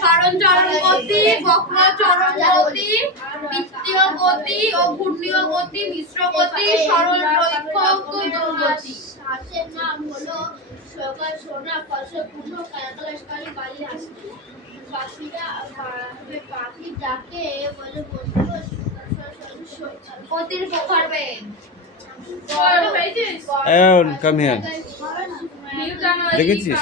সরণ চরণ গতি, বক্র চরণ গতি, বৃত্তীয় গতি ও ঘূর্ণীয় গতি, মিশ্র গতি, সরল রৈখিক দুর্গতি। হাঁসের নাম হলো সকাল সোনা ফসল পূর্ণ কালাকালি বালি হাঁস। পাখির ডাকে বলে গতির প্রকার বেগ। Come here. দেখেছিস?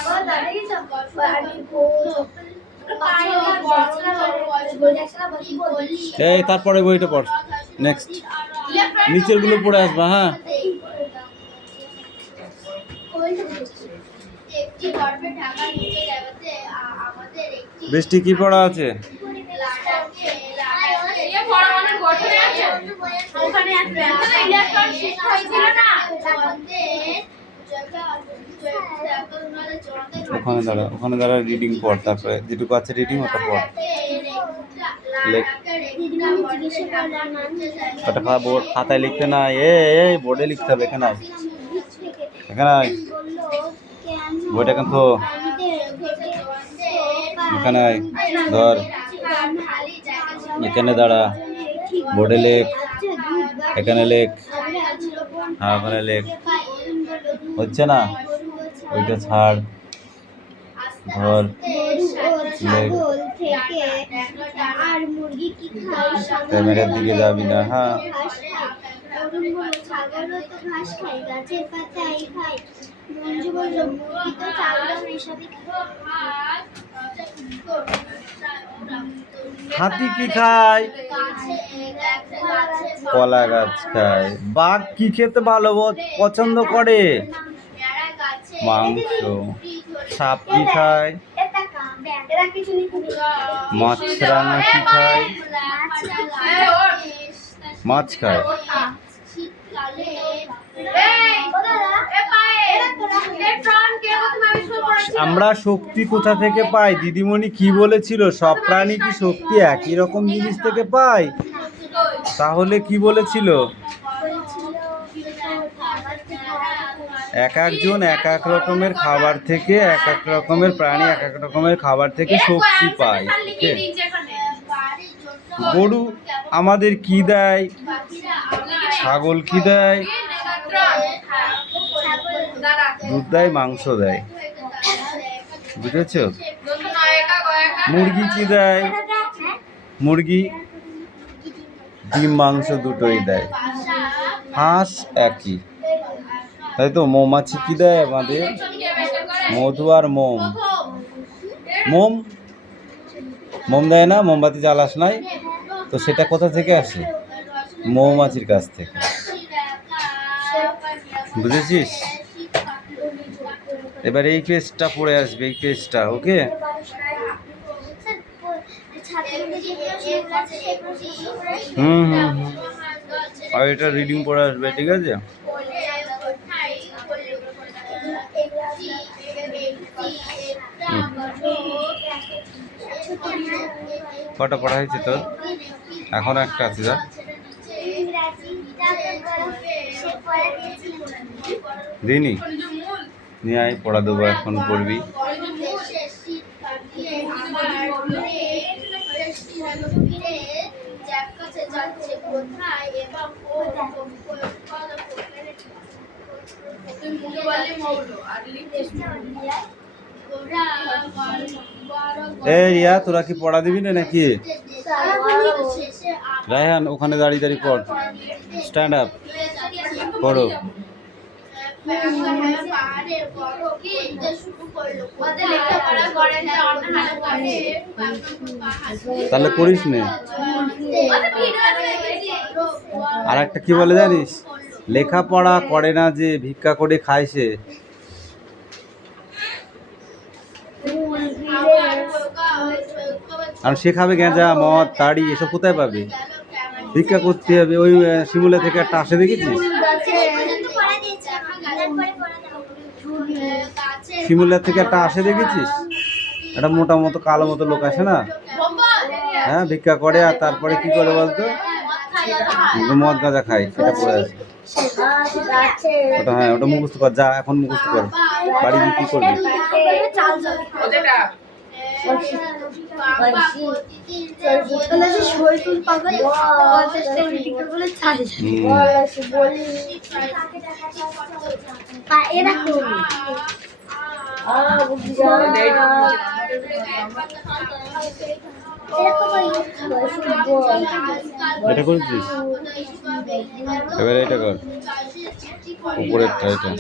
এই তারপরে বইটা পড়। নেক্সট নিচের গুলো পড়ে আসবা। হ্যাঁ, বৃষ্টি কি পড়া আছে? ওখানে দাঁড়া রিডিং পড়, তারপরে যেটুকু আছে রিডিং ওটা পড়। ওটা খাতায় লিখতে না, এই বোর্ডে লিখতে হবে। এখানে বইটা কেন তো এখানে ধর, এখানে দাঁড়া, বোর্ডে লেখ, এখানে লেখ, হ্যাঁ ওখানে লেখ। হচ্ছে না, ওইটা ছাড়, ধর লেখ। ক্যামেরার দিকে যাবি না। হ্যাঁ, হাতি কি খায়? কলা গাছ খায়। বাঘ কি খেতে ভালো পছন্দ করে? মাংস। সাপ কি খায়? মাছরাঙা কি খায়? মাছ খায়। আমরা শক্তি কোথা থেকে পাই? দিদিমণি কি বলেছিল? সব প্রাণী কি শক্তি একই রকম জিনিস থেকে পায়? তাহলে কি বলেছিল? এক একজন এক এক রকমের খাবার থেকে, এক এক রকমের প্রাণী এক এক রকমের খাবার থেকে শক্তি পায়। গরু আমাদের কি দেয়? ছাগল কি দেয়? দুধ দেয়, মাংস দেয়। বুঝেছ? মুরগি কি দেয়? মুরগি ডিম মাংস দুটোই দেয়। হাঁস একই, তাই তো। মৌমাছি কি দেয় আমাদের? মধু আর মোম। মোম দেয় না? মোমবাতি জ্বালাস নাই তো, সেটা কোথা থেকে আসে? মৌমাছির কাছ থেকে। বুঝেছিস? এবার এই পেজটা পড়ে আসবে, এই পেজটা। ওকে, আর এটা রিডিং পড়ে আসবে, ঠিক আছে? কটা পড়া হয়েছে তোর? এখন একটা আছে। যা দিনি নিয়ে আয়, পড়া দেবো। এখন পড়বি। এই রিয়া, তোরা কি পড়া দিবি না নাকি? রায়হান, ওখানে দাঁড়িয়ে দাঁড়িয়ে পড়। স্ট্যান্ড আপ, পড়ো। তাহলে করিস নে। আর একটা কি বলে জানিস? লেখাপড়া করে না যে ভিক্ষা করে খায় সে। আর সে খাবে গেঁজা, মদ, তাড়ি, এসব কোথায় পাবে? ভিক্ষা করতে হবে। ওই শিমুলা থেকে একটা আসে, দেখেছিস? শিমুলা থেকে একটা আসে, দেখেছিস? একটা মোটা মতো কালো মতো লোক আসে না? হ্যাঁ, ভিক্ষা করে আর তারপরে কি করে বলতো? মদ গাঁজা খায়, সেটা পড়ে আছে। ওটা হ্যাঁ, ওটা মুখস্থ কর, যা এখন মুখস্থ কর, বাড়ি গিয়ে কি করবি? এটা করেছিস? এবারে এটা কর, উপরেরটা এটা।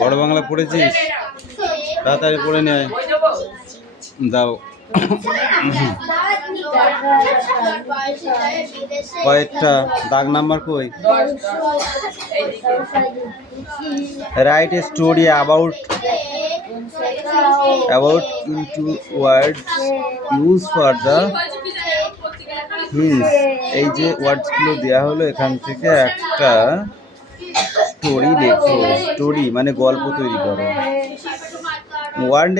বড় বাংলা পড়েছিস? তাড়াতাড়ি পড়ে নে, দাও। কয়েকটা দাগ নাম্বার কই? Write a story about into words use for the hints. এই যে ওয়ার্ডসগুলো দেওয়া হলো, এখান থেকে একটা স্টোরি লেখো। স্টোরি মানে গল্প তৈরি করো। One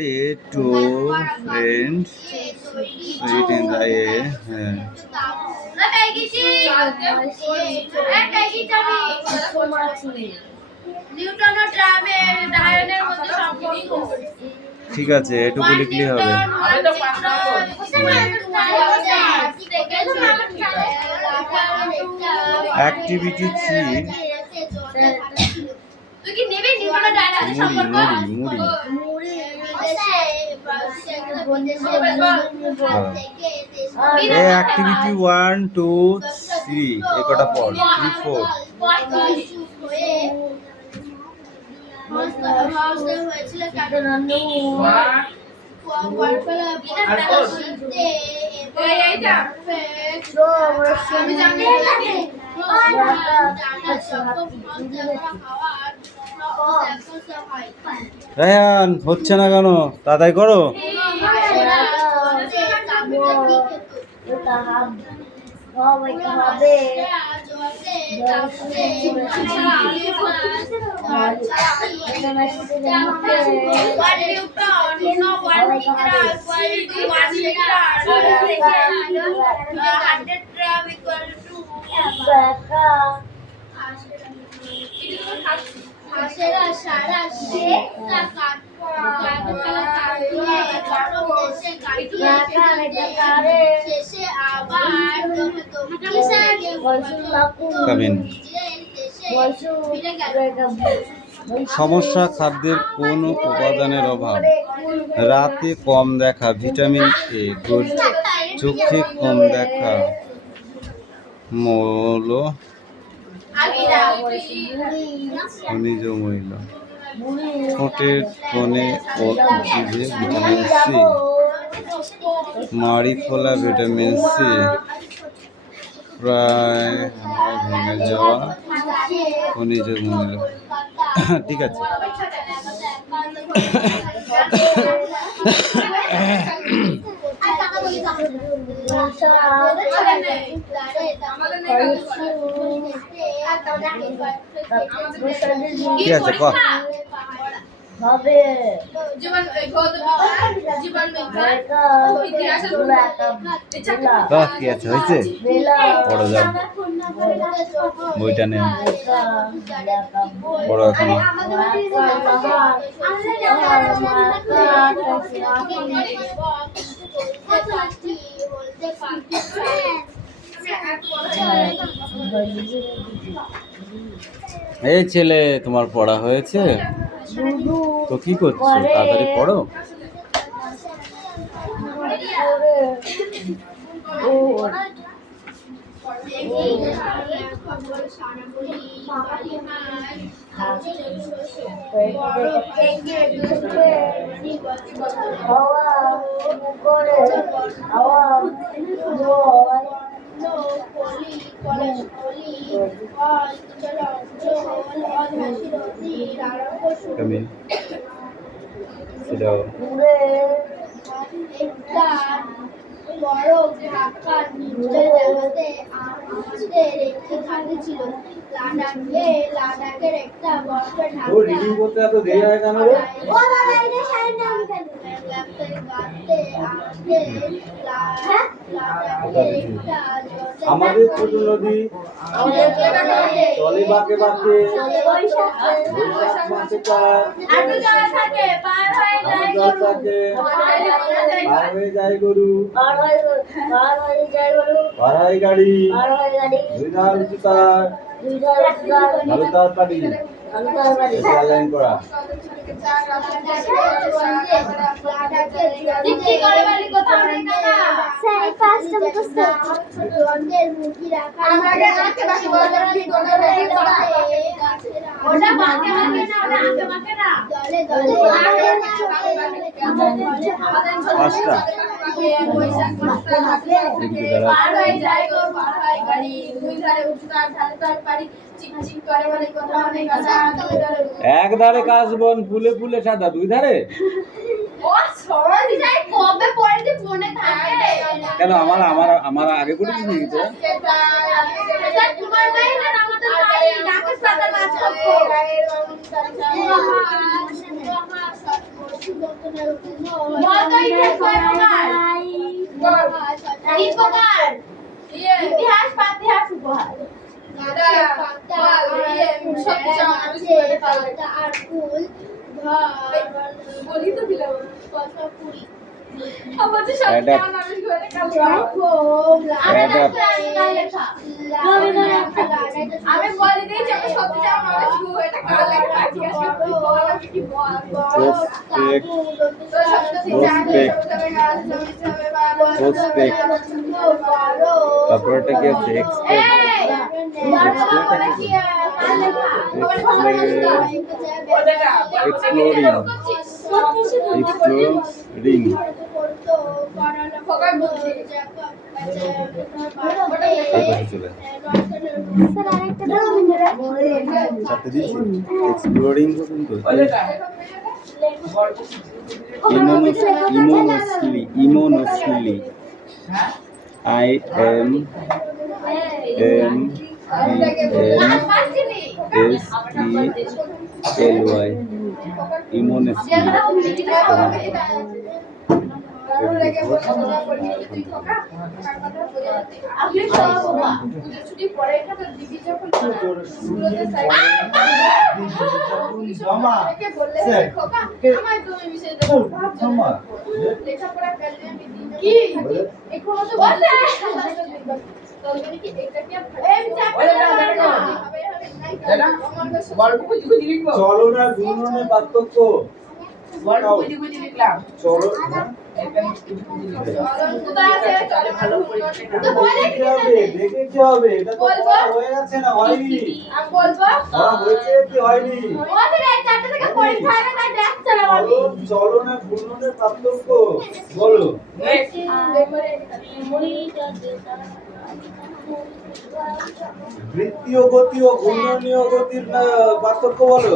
day two friends sit in the air. ঠিক আছে, এটুকু লিখলেই হবে। অ্যাক্টিভিটি 3 মুড়ি। অ্যাক্টিভিটি 1 2 3 এই কটা পড়, 3 4। রায়হান, হচ্ছে না কেন? তাড়াতাড়ি করো। সমস্যা খাদ্যের কোন উপাদানের অভাব? রাতে কম দেখা, ভিটামিন এ। গুড। চোখে কম দেখা, মৌল খনিজ মৌল। ঠোঁটের কোণে ও জিভে ভিটামিন সি। মাড়ি ফোলা, ভিটামিন সি। প্রায় ভেঙে যাওয়া, খনিজ মৌল। ঠিক আছে। ঠিক আছে, কর। কি আছে, হয়েছে? পড়ো, যাও, বইটা নেও, পড়ো এখন। এই ছেলে, তোমার পড়া হয়েছে তো? কি করছো? তাড়াতাড়ি পড়ো। Come in. Sit down. বড় ঢাকার নিচে জায়গাতে আমাদের একটি ঘাঁটি ছিল। লাদাখের একটা বড় ঢাকা। ও রিডিং করতে এত দেরি হয় কেন রে? ও বাবা এটা সাইড নাম কেন? গাতে আমাদের লাদাখের একটা আমাদের ছোট নদী চলে বাঁকে বাঁকে বৈশাখ মাসে কার আটু জল থাকে পার হয়ে যায় জল থাকে পার হয়ে যায় গরু পার হয় গাড়ি দুই ধার উঁচু তার ভালো তার পাটি লাইন করা ঠিক করে বালি কোথাও নেই কাকা স্যার পাঁচটা মুখস্থ জলের মুখি রাখা আমাকে আঁকে বাকি বলতে কি করে রেডি করা ওটা বাঁকে বাঁকে না ওটা আঁকে বাঁকে না জলে জলে পাঁচটা বৈশাখ মাসটা থাকে পার হয়ে যায় গো পার হয় গাড়ি দুই ধারে উঁচু তার ধারে তার বাড়ি চিক চিক করে বালি কোথাও নেই কাকা দুই ধারে এক ধারে কাশবন ফুলে ফুলে সাদা দুই ধারে ও সবাই যাই কবে পড়ে যে মনে থাকে কেন আমার আমার আমার আগে পড়েছিস নাকি তোরা স্যার তোমার ভাই না আমাদের ভাই ডাকের সাথে নাচ করতো বলতো ইতিহাস কয় প্রকার ইতিহাস পাতিহাস উপহার আর ফুল বলি তো দিলাম আমাদের সাথে আমি বলে দিয়েছি আমি সত্যি যাও মানুষ এটা কার লেখা ঠিক আছে কি বল তারপর এটা কি আছে exploring exploring emotionally I am M-E-N-S-E-L-Y কি এখনো তো বলতে চলনা গুণনের পার্থক্য চলো দেখে কি হবে এটা তো হয়ে গেছে না হয়নি হয়েছে কি হয়নি চলনা গুণনের পার্থক্য বলো বৃত্তীয় গতি ও ঘূর্ণনীয় গতির পার্থক্য বলো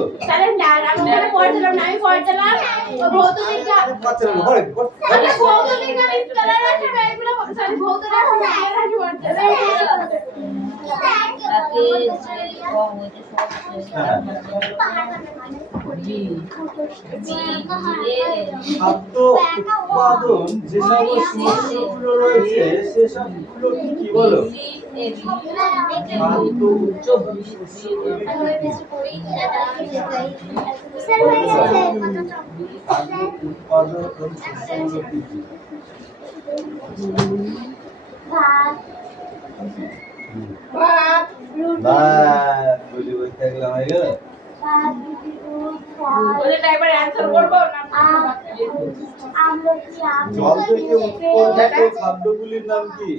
খাদ্য উৎপাদন যে সকল শস্যগুলো রয়েছে সেসবগুলো কি বলো খাদ্য উৎপাদন শস্যগুলো কি কি ভাত বলি বই থাকলে হয়ে গেল জল থেকে উৎপন্ন খাদ্যগুলির নাম কি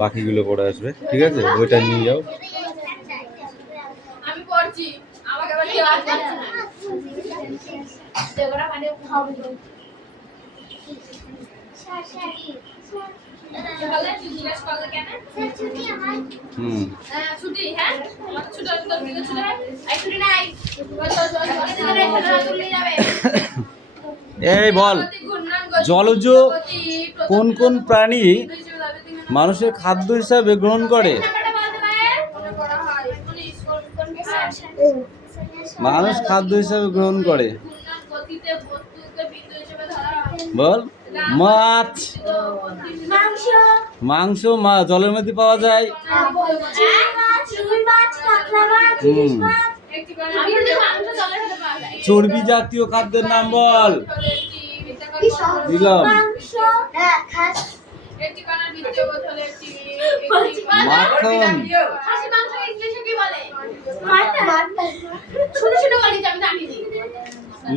বাকিগুলো পরে আসবে ঠিক আছে ওইটা নিয়ে যাও পারছি, আমাকে আবার কেউ আজ পারছে না। দেবরা মানে খাবো। তাহলে তুই জিজ্ঞেস করলে কেন? ছুটি, হ্যাঁ? আমার ছুটি আছে, তোর বিকেল ছুটি হয়? এই ছুটি নাই। চলে যাবে। এই বল, জলজ কোন কোন প্রাণী মানুষের খাদ্য হিসাবে গ্রহণ করে? মানুষ খাদ্য হিসাবে গ্রহণ করে, বল। মাছ, মাংস, জলের মধ্যে পাওয়া যায়। চর্বি জাতীয় খাদ্যের নাম বল। দিলাম মাখন।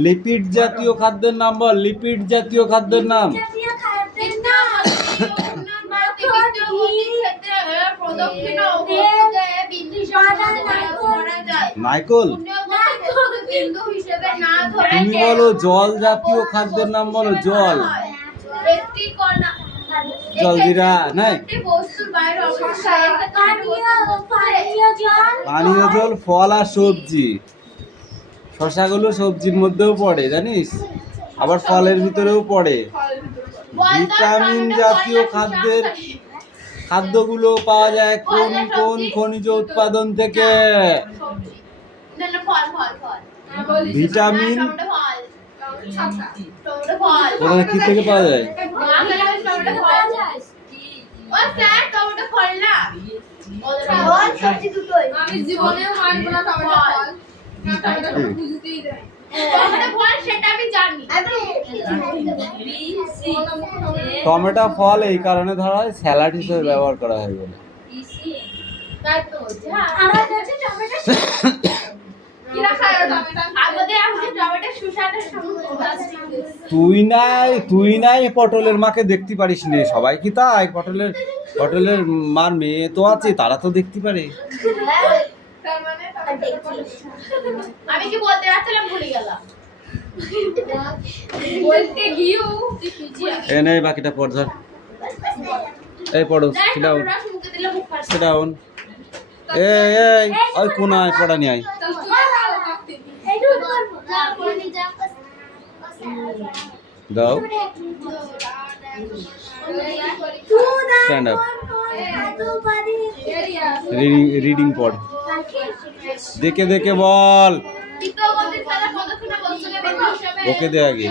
লিপিড জাতীয় খাদ্যের নাম বল। লিপিড জাতীয় খাদ্যের নাম। নাইকল। তুমি বলো জল জাতীয় খাদ্যের নাম বলো। জল, জলজিরা নাই। পানীয় জল, ফল আর সবজি। শশাগুলো সবজির মধ্যেও পড়ে জানিস, আবার ফলের ভিতরেও পড়ে। ভিটামিন জাতীয় খাদ্যগুলো পাওয়া যায় কোন কোন খনিজ উৎপাদন থেকে? ভিটামিন কোথায় কি থেকে পাওয়া যায়? আমি জীবনেও মানব না টমেটো ফল। টমেটো বুঝতেই দেয়। টমেটো ফল এই কারণে ধরা হয় স্যালাড হিসেবে ব্যবহার করা হয় বলে। তুই নাই পটলের মাকে দেখতে পারিস নি, সবাই কি তাই? পটলের মার মেয়ে তো আছে, তারা তো দেখতে পারে। আমি কি বলতে যাচ্ছিলাম ভুলে গেলাম। বলতে গিয়েও এনে বাকিটা পড়, ধর। এই পড়ো, সেটা ডাউন। এই ওই কোনায় পড়া নিয়ে আয়। দাও, স্ট্যান্ড আপ। রিডিং পড়, দেখে দেখে বল। ওকে দে আগে।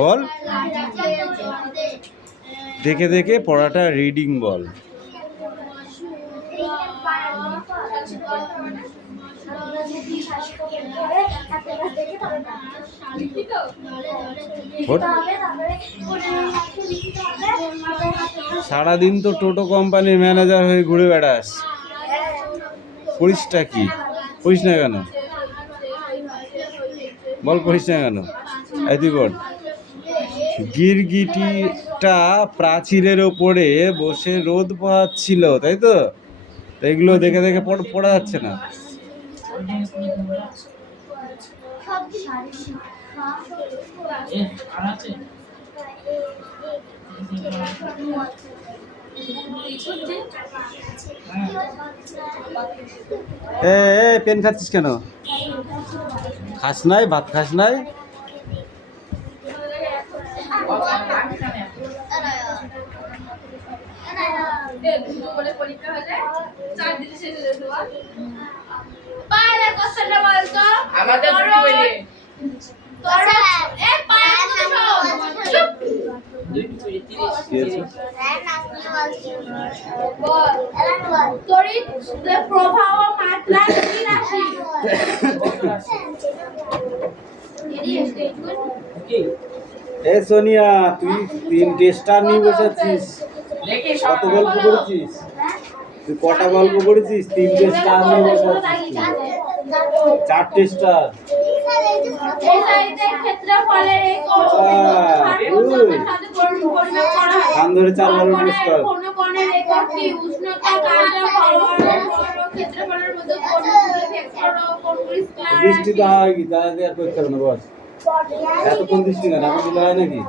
বল, দেখে দেখে পড়াটা রিডিং বল। সারাদিন তো টোটো কোম্পানির ম্যানেজার হয়ে ঘুরে বেড়াস, পড়িসটা কি? পড়িস না কেন বল, পড়িস না কেন? এই তুই বল। গিরগিটিটা প্রাচীরের ওপরে বসে রোদ পোহাচ্ছিল, তাই তো? এগুলো দেখে দেখে পড়া যাচ্ছে না। পেন খাচ্ছিস কেন? খাস নাই? ভাত খাস নাই? সোনিয়া, তুই 3টে স্টার নিয়ে বসেছিস। কত গল্প করেছিস তুই? কটা গল্প করেছিস? 3টে স্টার নিয়ে বসেছিস। 4টে স্টার। এই সাইডে ক্ষেত্রফলের একক সাথে পরিমাপ করা হয়। কান ধরে চারবার কোণের উঠে কর। কোণের এককটি উষ্ণতা কার্য ক্ষেত্রফলের মধ্যে কোণগুলি স্কয়ার। বৃষ্টি তো হয় কি তাহলে আর করতে হবে না বস। এতক্ষণ বৃষ্টি না ঢাকা দিলে হয় নাকি?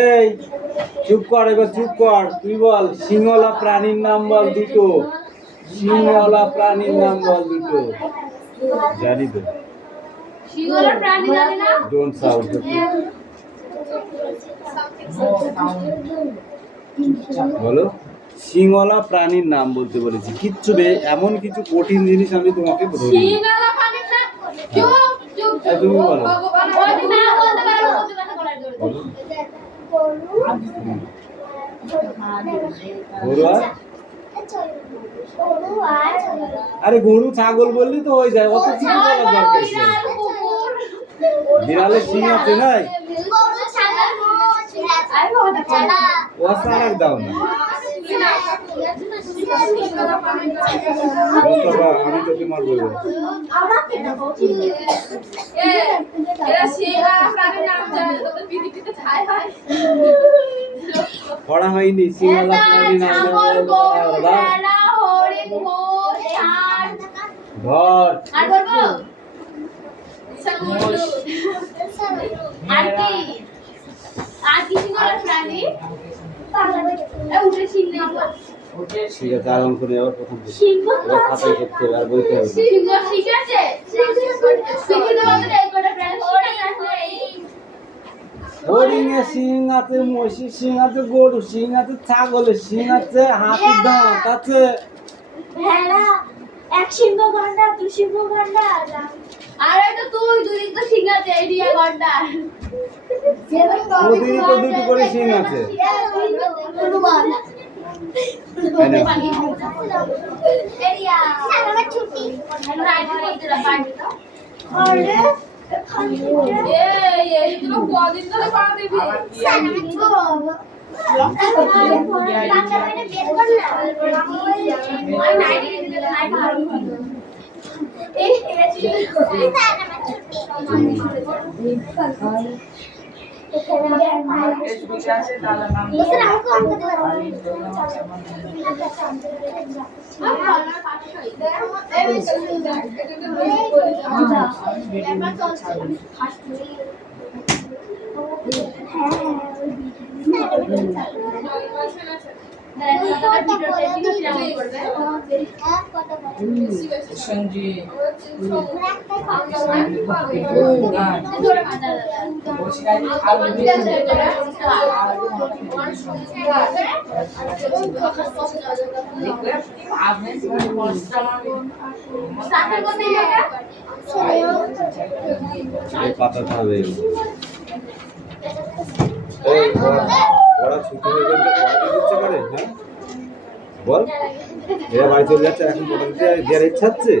এই চুপ কর, এবার চুপ কর। তুই বল সিংহলা প্রাণীর নাম বল দুটো। সিংহলা প্রাণীর নাম বল দুটো। জানি তো। সিংহলা প্রাণী জানে না? Don't sound. বলো সিংহলা প্রাণীর নাম বলতে বলেছি। কিচ্ছু বে এমন কিছু কঠিন জিনিস আমি তোমাকে বলি। সিংহলা প্রাণীর নাম চুপ চুপ চুপ। তুমি বলো। ভগবান বলতে না বলতে পারো কত কথা বলার জন্য। গরু আর আরে গরু ছাগল বললি তো হয়ে যায়, অত কিছু বলার দরকার কি? বিড়ালের সিং আছে নাই? ও সারাক দাও না। মোস্তফা আমি তোকে মারবো এবার। এরা সিংহলা প্রাণীর নাম জানে তোদের পৃথিবীতে ঠাই হয়। পড়া হয়নি সিংহলা প্রাণীর নাম দাও। হরিণ মোষ ষাঁড় ধর আর বলবো আর কি সিংহলা প্রাণী উঠে সিংহ ঠিক আছে আর অঙ্ক নেই, আবার প্রথম থেকে। সিংহ এবার খাতায় করতে হবে আর বইতে হবে। সিংহ ঠিক আছে পৃথিবীতে আমাদের এই কটা প্রাণী হরিণের শিং আছে, মহিষের শিং আছে, গরু শিং আছে, ছাগলের শিং আছে, হাতির দাঁত আছে। ভেড়া এক সিংহ গন্ডা দুই সিংহ গন্ডা আর এটা তুই দুই তো সিংহ আছে এরিয়া গন্ডা ওদেরই তো দুটো করে শিং আছে। এইগুলো কদিন ধরে পড়া দিবি এই পাতাটা হবে ওরা ছুটি হয়ে গেলে পড়া দিতে ইচ্ছা করে। হ্যাঁ বল, এরা বাড়ি চলে যাচ্ছে এখন পড়া দিতে দেওয়ার ইচ্ছা হচ্ছে।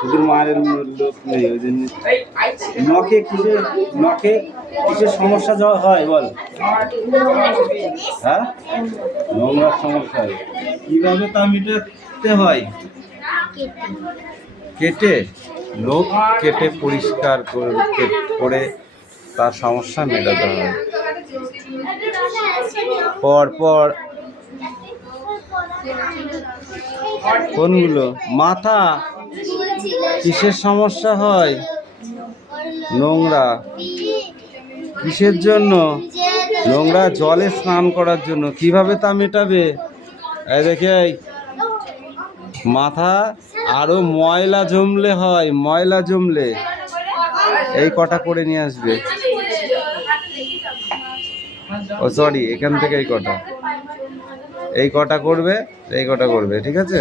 তোদের মায়ের লোক নেই ওই জন্য। নখে কিসের সমস্যা হয় বল? হ্যাঁ নোংরার সমস্যা হয়। কিভাবে তা মেটাতে হয়? কেটে নখ কেটে পরিষ্কার করে তার সমস্যা মেটাতে হয়। পর কোনগুলো? মাথা কিসের সমস্যা হয়? নোংরা। কিসের জন্য? নোংরা জলে স্নান করার জন্য। কিভাবে তা মেটাবে? এই দেখে মাথা আরো ময়লা জমলে হয়, ময়লা জমলে এই কটা করে নিয়ে আসবে। ও সরি, এখান থেকে এই কটা করবে, এই কটা করবে, ঠিক আছে?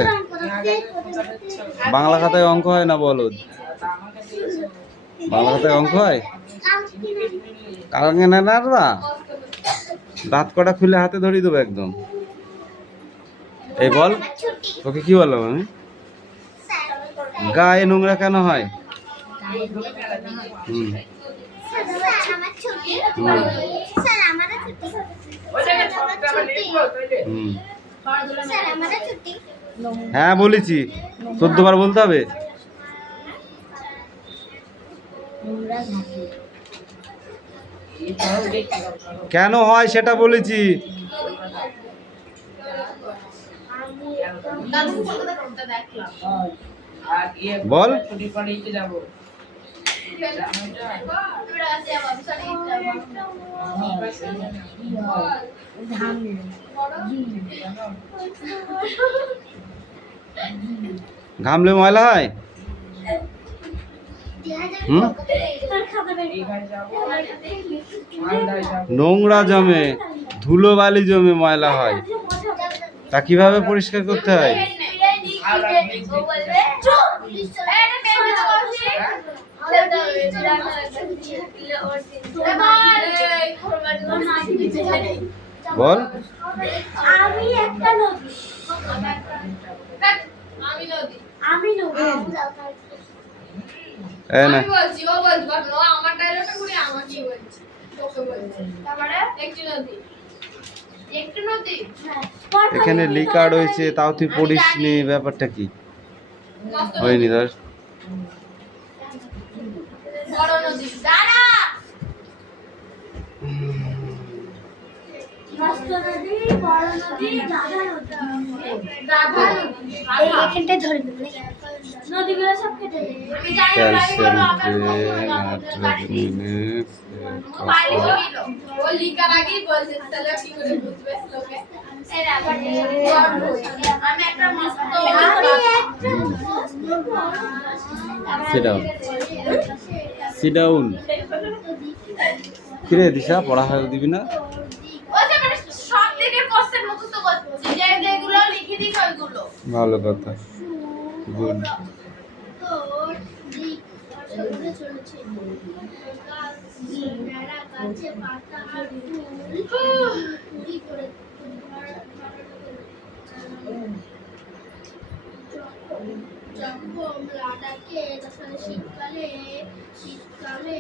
বাংলা খাতায় অঙ্ক হয় না বলদ? বাংলা খাতায় অঙ্ক হয়? কালকে না দাঁত কটা খুলে হাতে ধরিয়ে দেবো একদম। এই বল, তোকে কি বললাম আমি? গায়ে নোংরা কেন হয়? হ্যাঁ বলেছি, 14 বার বলতে হবে। কেন হয় সেটা বলেছি। দাদু কলকাতা রোডটা দেখলাম। বল। ঘামলে ময়লা হয়? হুম? নোংরা জমে, ধুলো বালি জমে ময়লা হয়, তা কিভাবে পরিষ্কার করতে হয়? বল। আমি একটা নদী। আমি নদী। এই না, আমি বলছি, ও বলতে পারলো না, ও আমার ডায়লগটা ঘুরে আমাকেই বলছে। তোকে বলছে। তারপরে একটু নদী। একটু নদী। এখানে লেখা রয়েছে, তাও তুই পড়িসনি, ব্যাপারটা কি? মস্ত হয়নি ধর। বড় নদী। দাঁড়া। মস্ত নদী, বড় নদী, গাধা নদী। রাধা নদী। এখানটায় ধরে দেবে। নদীগুলো সব কেটে দেবে। আমি জানি না ক্যালসিয়াম বাড়ি পাইলি ছিল। ও লিখার আগেই বলছে, তাহলে কি করে বুঝবে লোকে? আমি একটা মস্ত Sit down. Sit down. কিরে দিশা, পড়া হয় দিবি না? ও যে মানে সব থেকে কোশ্চেন মুখস্থ করছি, যে যেগুলো লিখে দিই ওইগুলো। ভালো কথা, গুড। তোর দিক সামনে চলেছে গাছ বেড়া গাছে পাতা আর ফুল কুড়ি করে যখন লাদাখে শীতকালে